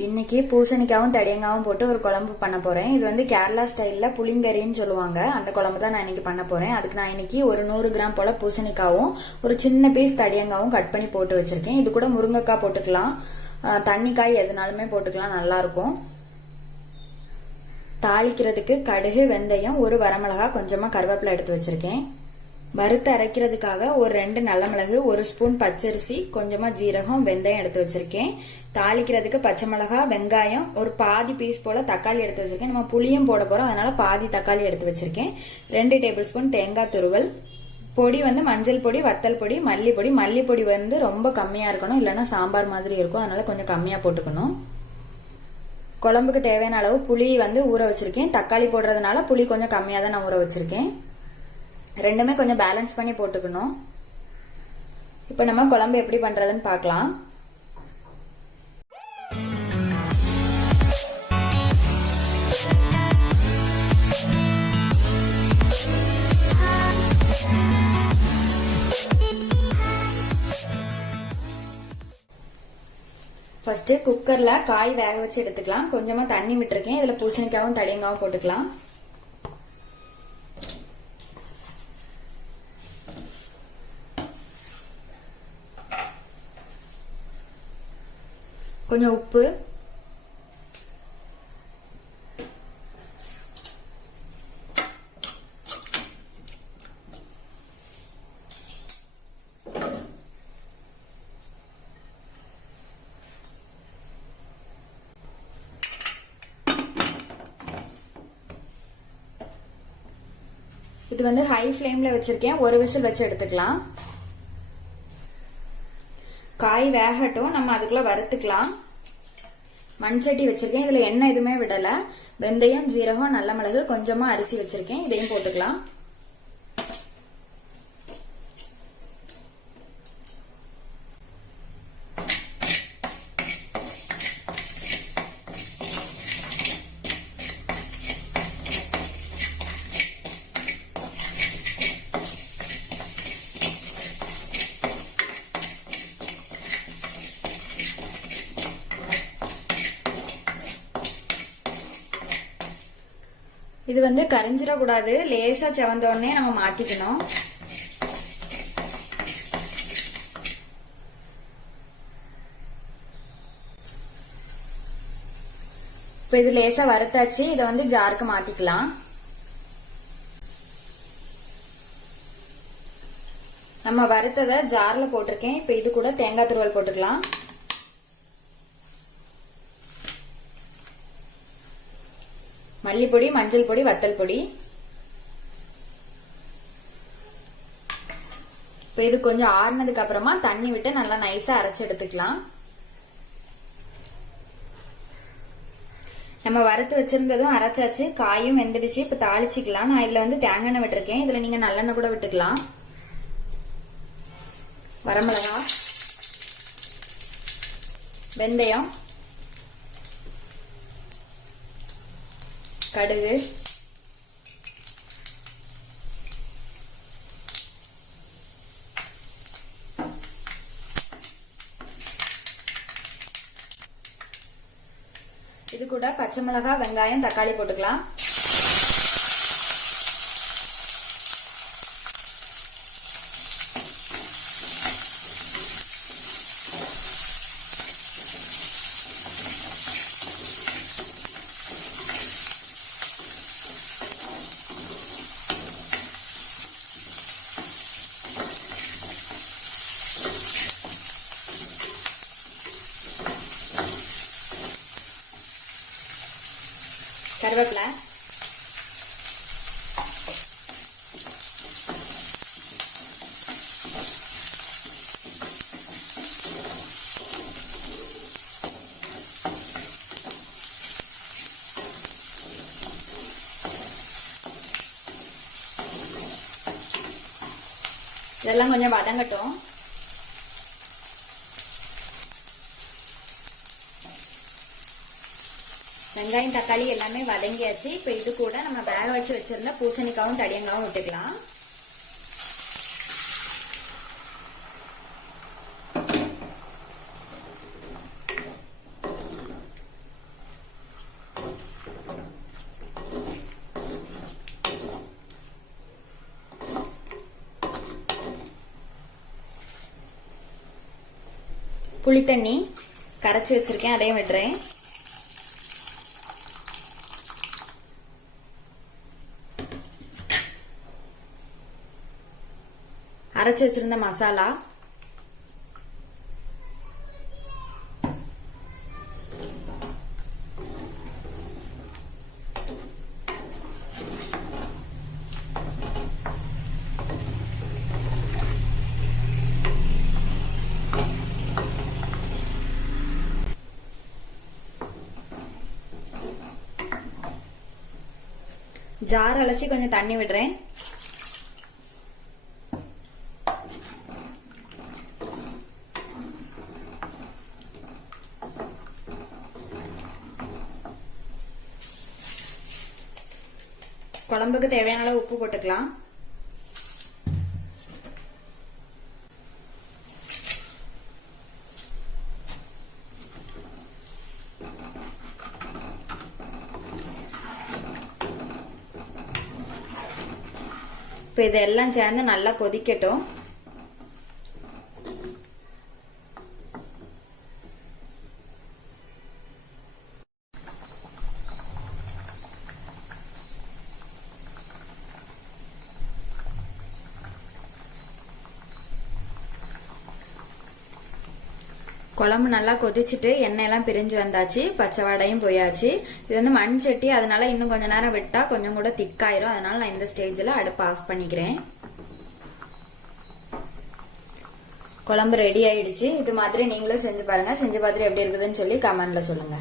இன்னைக்கு பூசணிக்காவும் தடியங்காவும் போட்டு ஒரு குழம்பு பண்ண போறேன். இது வந்து கேரளா ஸ்டைல்ல புளிங்கரின்னு சொல்லுவாங்க. அந்த குழம்பு தான் நான் இன்னைக்கு பண்ண போறேன். அதுக்கு நான் இன்னைக்கு ஒரு 100 கிராம் போல பூசணிக்காவும் ஒரு சின்ன பீஸ் தடியங்காவும் கட் பண்ணி போட்டு வச்சிருக்கேன். இது கூட முருங்கைக்காய் போட்டுக்கலாம், தண்ணிக்காய் எதுனாலுமே போட்டுக்கலாம், நல்லா இருக்கும். தாளிக்கிறதுக்கு கடுகு, வெந்தயம், ஒரு வரமிளகா, கொஞ்சமா கருவேப்பிலை எடுத்து வச்சிருக்கேன். வறுத்து அரைக்கிறதுக்காக ஒரு 2 நல்ல மிளகு, ஒரு ஸ்பூன் பச்சரிசி, கொஞ்சமா ஜீரகம், வெந்தயம் எடுத்து வச்சிருக்கேன். தாளிக்கிறதுக்கு பச்சை மிளகா, வெங்காயம், ஒரு பாதி பீஸ் போல தக்காளி எடுத்து வச்சிருக்கேன். நம்ம புளியும் போட போறோம், அதனால பாதி தக்காளி எடுத்து வச்சிருக்கேன். 2 டேபிள் ஸ்பூன் தேங்காய் துருவல். பொடி வந்து மஞ்சள் பொடி, வத்தல் பொடி, மல்லிப்பொடி. மல்லிப்பொடி வந்து ரொம்ப கம்மியா இருக்கணும், இல்லைன்னா சாம்பார் மாதிரி இருக்கும், அதனால கொஞ்சம் கம்மியா போட்டுக்கணும். குழம்புக்கு தேவையான அளவு புளி வந்து ஊற வச்சிருக்கேன். தக்காளி போடுறதுனால புளி கொஞ்சம் கம்மியா தான் நான் ஊற வச்சிருக்கேன். ரெண்டுமே கொஞ்சம் பேலன்ஸ் பண்ணி போட்டுக்கணும். இப்ப நம்ம குழம்பு எப்படி பண்றதுன்னு பார்க்கலாம். ஃபர்ஸ்ட் குக்கர்ல காய் வேக வச்சு எடுத்துக்கலாம். கொஞ்சமா தண்ணி விட்டுருக்கேன். இதுல பூசணிக்காவும் தடியங்காவும் போட்டுக்கலாம். கொஞ்சம் உப்பு, இது வந்து ஹை ஃப்ளேம்ல வச்சிருக்கேன். ஒரு விசில் வச்சு எடுத்துக்கலாம். காய் வேகட்டும், நம்ம அதுக்குள்ள வறுத்துக்கலாம். மண்சட்டி வச்சிருக்கேன். இதுல எண்ணெய் எதுவுமே விடல. வெந்தயம், ஜீரகம், நல்ல மிளகு, கொஞ்சமா அரிசி வச்சிருக்கேன். இதையும் போட்டுக்கலாம். இது வந்து கரைஞ்சிடக்கூடாது, லேசா செவந்த உடனே நம்ம மாத்திக்கணும். இப்ப இது லேசா வறுத்தாச்சு. இதை வந்து ஜாருக்கு மாத்திக்கலாம். நம்ம வறுத்ததை ஜார்ல போட்டிருக்கேன். இப்ப இது கூட தேங்காய் துருவல் போட்டுக்கலாம். மல்லிப்பொடி, மஞ்சள் பொடி, வத்தல் பொடி. இப்ப இது கொஞ்சம் ஆறுனதுக்கு அப்புறமா தண்ணி விட்டு நல்லா நைஸா அரைச்சு எடுத்துக்கலாம். நம்ம வறுத்து வச்சிருந்ததும் அரைச்சாச்சு. காயும் வெந்துடுச்சு. இப்ப தாளிச்சுக்கலாம். நான் இதுல வந்து தேங்காய் எண்ணெய் விட்டுருக்கேன். இதுல நீங்க நல்லெண்ணெய் கூட விட்டுக்கலாம். வரமிளகா, வெந்தயம், கடுகு, இது கூட பச்சை மிளகாய், வெங்காயம், தக்காளி போட்டுக்கலாம். கருவேப்பிலை, இதெல்லாம் கொஞ்சம் வதங்கட்டும். வெங்காயம், தக்காளி எல்லாமே வதங்கியாச்சு. இப்ப இது கூட நம்ம வேக வச்சு வச்சிருந்த பூசணிக்காவும் தடியங்காவும் விட்டுக்கலாம். புளி தண்ணி கரைச்சி வச்சிருக்கேன், அதையும் விடுறேன். அரைச்சி வச்சிருந்த மசாலா, ஜார் அலசி கொஞ்சம் தண்ணி விடுறேன். குழம்புக்கு தேவையான அளவு உப்பு போட்டுக்கலாம். இப்போ இதெல்லாம் சேர்ந்து நல்லா கொதிக்கட்டும். குழம்பு நல்லா கொதிச்சுட்டு எண்ணெய் எல்லாம் பிரிஞ்சு வந்தாச்சு, பச்சை வாடையும் போயாச்சு. இது வந்து மண் சட்டி, அதனால இன்னும் கொஞ்ச நேரம் விட்டா கொஞ்சம் கூட திக்காயிரும். அதனால நான் இந்த ஸ்டேஜ்ல அடுப்பு ஆஃப் பண்ணிக்கிறேன். குழம்பு ரெடி ஆயிடுச்சு. இது மாதிரி நீங்களும் செஞ்சு பாருங்க. செஞ்சு பார்த்துட்டு எப்படி இருக்குதுன்னு சொல்லி கமெண்ட்ல சொல்லுங்க.